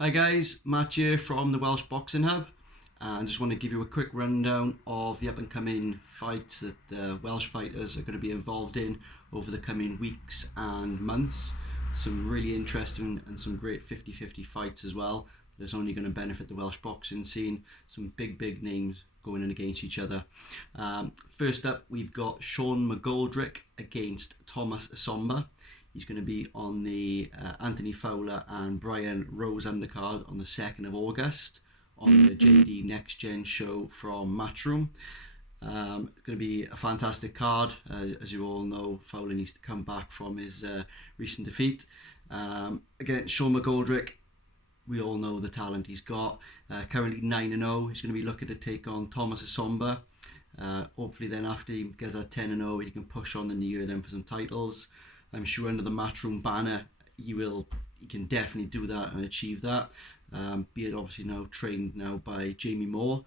Hi guys, Matt here from the Welsh Boxing Hub, and I just want to give you a quick rundown of the up and coming fights that Welsh fighters are going to be involved in over the coming weeks and months. Some really interesting and some great 50-50 fights as well. That's only going to benefit the Welsh boxing scene. Some big names going in against each other. First up, we've got Sean Mcgoldrick against Thomas Essomba. He's going to be on the Anthony Fowler and Brian Rose undercard on the 2nd of August on the JD Next Gen show from Matchroom. It's going to be a fantastic card. As you all know, Fowler needs to come back from his recent defeat. Against Sean Mcgoldrick, we all know the talent he's got. Currently 9-0. He's going to be looking to take on Thomas Essomba. Hopefully then after he gets that 10-0, he can push on in the year then for some titles. I'm sure under the Matchroom banner, he can definitely do that and achieve that. Be it obviously now trained now by Jamie Moore.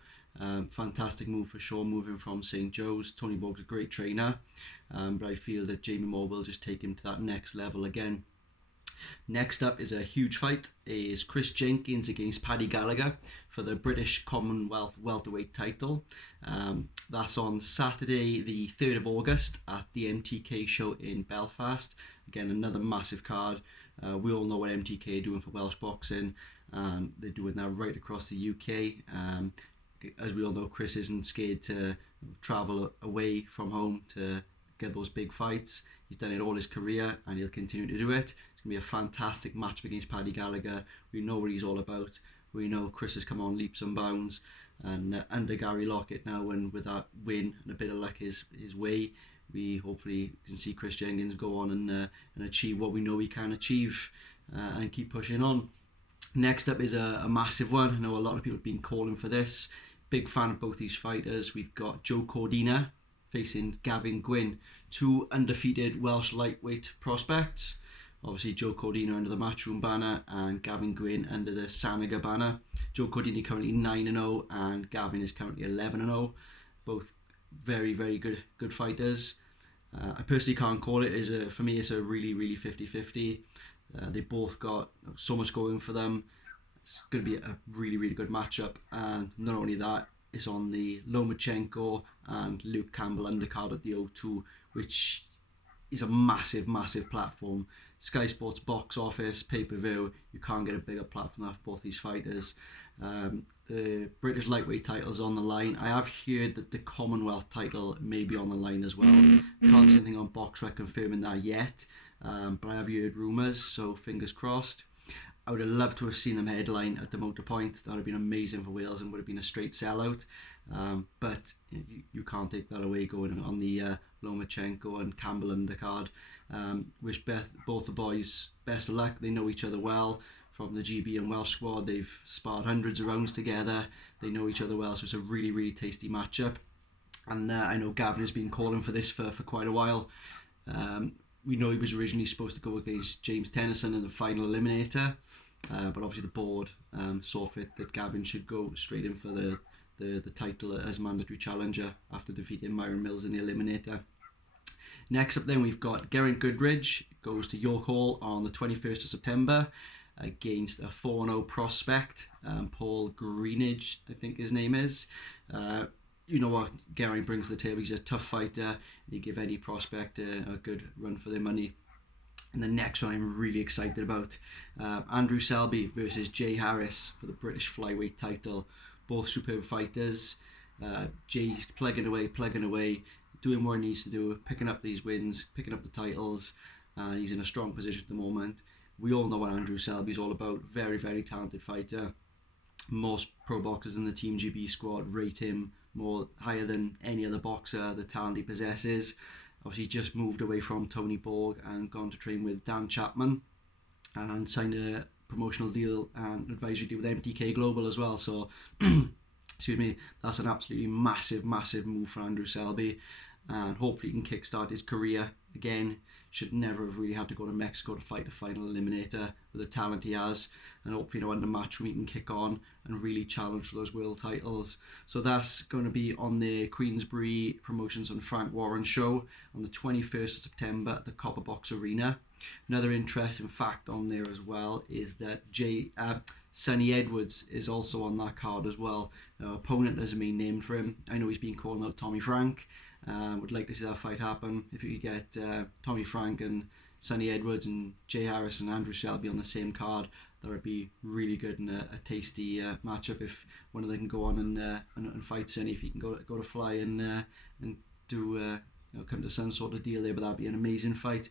Fantastic move for Sean, moving from St. Joe's. Tony Borg's a great trainer, but I feel that Jamie Moore will just take him to that next level again. Next up is a huge fight, is Chris Jenkins against Paddy Gallagher for the British Commonwealth Welterweight Title. That's on Saturday the 3rd of August at the MTK show in Belfast. Again, another massive card. We all know what MTK are doing for Welsh boxing. They're doing that right across the UK. As we all know, Chris isn't scared to travel away from home to get those big fights. He's done it all his career and he'll continue to do it. It's going to be a fantastic match against Paddy Gallagher. We know what he's all about. We know Chris has come on leaps and bounds, and under Gary Lockett now, and with that win and a bit of luck his way, we hopefully can see Chris Jenkins go on and achieve what we know he can achieve, and keep pushing on. Next up is a massive one. I know a lot of people have been calling for this. Big fan of both these fighters. We've got Joe Cordina facing Gavin Gwynne, two undefeated Welsh Lightweight prospects. Obviously Joe Cordina under the Matchroom banner and Gavin Gwynne under the Sanaga banner. Joe Cordina currently 9-0 and Gavin is currently 11-0. Both very good fighters. I personally can't call it. For me it's a really 50-50. They both got so much going for them. It's going to be a really good matchup, and not only that, it's on the Lomachenko and Luke Campbell undercard at the O2, which is a massive platform. Sky Sports box office, pay-per-view, you can't get a bigger platform than both these fighters. The British Lightweight title's on the line. I have heard that the Commonwealth title may be on the line as well. Can't see anything on BoxRec confirming that yet, but I have heard rumours, so fingers crossed. I would have loved to have seen them headline at the Motor Point. That would have been amazing for Wales and would have been a straight sellout. But you can't take that away going on the Lomachenko and Campbell undercard. Wish both the boys best of luck. They know each other well from the GB and Welsh squad. They've sparred hundreds of rounds together. They know each other well, so it's a really tasty matchup. And I know Gavin has been calling for this for quite a while. We know he was originally supposed to go against James Tennyson in the final eliminator, but obviously the board saw fit that Gavin should go straight in for the title as mandatory challenger after defeating Myron Mills in the eliminator. Next up then we've got Geraint Goodridge, goes to York Hall on the 21st of September against a 4-0 prospect, Paul Greenidge, I think his name is. You know what Geraint brings to the table. He's a tough fighter, and he give any prospect a good run for their money. And the next one I'm really excited about, Andrew Selby versus Jay Harris for the British Flyweight Title. Both superb fighters. Jay's plugging away, doing what he needs to do, picking up these wins, picking up the titles. He's in a strong position at the moment. We all know what Andrew Selby's all about. Very talented fighter. Most pro boxers in the Team GB squad rate him more higher than any other boxer, the talent he possesses. Obviously just moved away from Tony Borg and gone to train with Dan Chapman and signed a promotional deal and advisory deal with MTK Global as well. So excuse me, that's an absolutely massive move for Andrew Selby, and hopefully he can kickstart his career again. Should never have really had to go to Mexico to fight a final eliminator with the talent he has, and hopefully under Matchroom he can kick on and really challenge for those world titles. So that's going to be on the Queensbury Promotions and Frank Warren show on the 21st of September at the Copper Box Arena. Another interesting fact on there as well is that Sonny Edwards is also on that card as well. Opponent hasn't been named for him. I know he's been calling out Tommy Frank. Would like to see that fight happen. If you could get Tommy Frank and Sonny Edwards and Jay Harris and Andrew Selby on the same card, that would be really good and a tasty matchup. If one of them can go on and fight Sonny, if he can go to Fly and do come to some sort of deal there, but that'd be an amazing fight.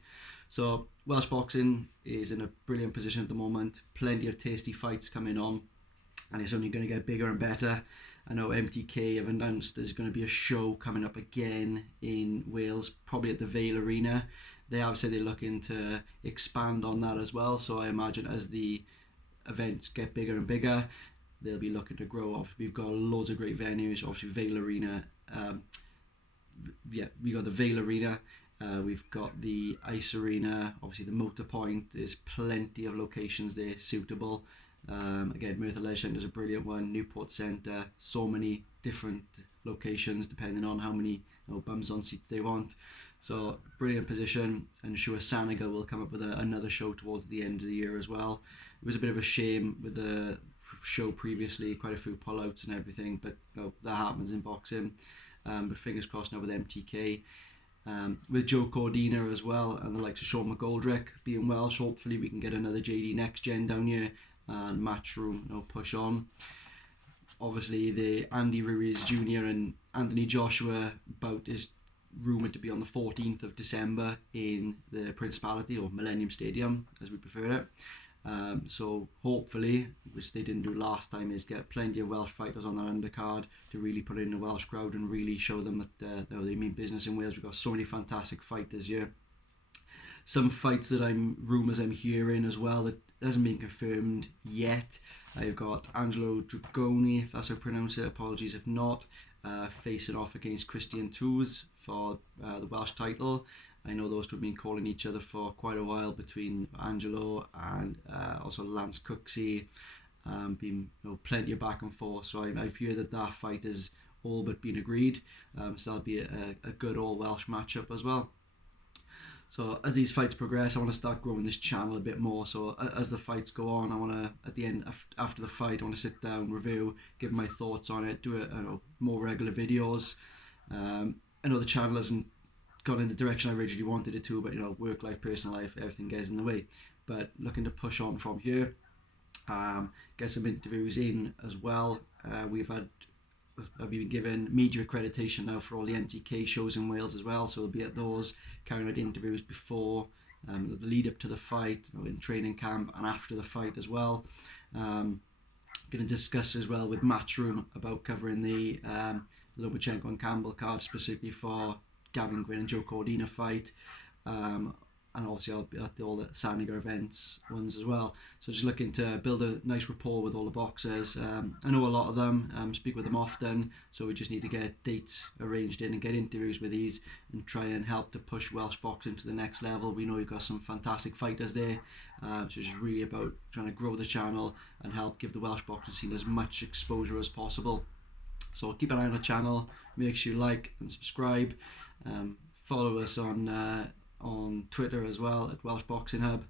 So Welsh boxing is in a brilliant position at the moment. Plenty of tasty fights coming on, and it's only going to get bigger and better. I know MTK have announced there's going to be a show coming up again in Wales, probably at the Vale Arena. They have said they're looking to expand on that as well. So I imagine as the events get bigger and bigger, they'll be looking to grow. We've got loads of great venues. Obviously, Vale Arena. We got the Vale Arena. We've got the Ice Arena. Obviously, the Motor Point. There's plenty of locations there suitable. Again, Merthyr Leisure Centre is a brilliant one. Newport Centre. So many different locations depending on how many bums on seats they want. So brilliant position. I'm sure Sanaga will come up with another show towards the end of the year as well. It was a bit of a shame with the show previously, quite a few pullouts and everything, but that happens in boxing. But fingers crossed now with MTK. With Joe Cordina as well, and the likes of Sean Mcgoldrick being Welsh, hopefully we can get another JD Next Gen down here and Matchroom push on. Obviously the Andy Ruiz Jr. and Anthony Joshua bout is rumoured to be on the 14th of December in the Principality, or Millennium Stadium as we prefer it. So hopefully, which they didn't do last time, is get plenty of Welsh fighters on that undercard to really put in the Welsh crowd and really show them that they mean business in Wales. We've got so many fantastic fighters here. Some fights that rumours I'm hearing as well that hasn't been confirmed yet. I've got Angelo Dragoni, if that's how I pronounce it, apologies if not, facing off against Christian Toos for the Welsh title. I know those two have been calling each other for quite a while, between Angelo and also Lance Cooksey. Been plenty of back and forth, so I've heard that fight has all but been agreed. So that'll be a good all Welsh matchup as well. So as these fights progress, I want to start growing this channel a bit more. So as the fights go on, I want to, at the end, after the fight, I want to sit down, review, give my thoughts on it, do more regular videos. I know the channel hasn't gone in the direction I originally wanted it to, but work life, personal life, everything gets in the way. But looking to push on from here, get some interviews in as well. I've been given media accreditation now for all the MTK shows in Wales as well, so we'll be at those, carrying out interviews before the lead up to the fight, in training camp and after the fight as well. Going to discuss as well with Matchroom about covering the Lomachenko and Campbell card, specifically for Gavin Gwynne and Joe Cordina fight. And obviously I'll be at all the Saniga events ones as well. So just looking to build a nice rapport with all the boxers. I know a lot of them, speak with them often, so we just need to get dates arranged in and get interviews with these and try and help to push Welsh boxing to the next level. We know you've got some fantastic fighters there, so it's just really about trying to grow the channel and help give the Welsh boxing scene as much exposure as possible. So keep an eye on the channel, make sure you like and subscribe, follow us on Twitter as well at Welsh Boxing Hub,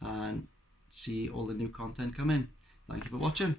and see all the new content come in. Thank you for watching.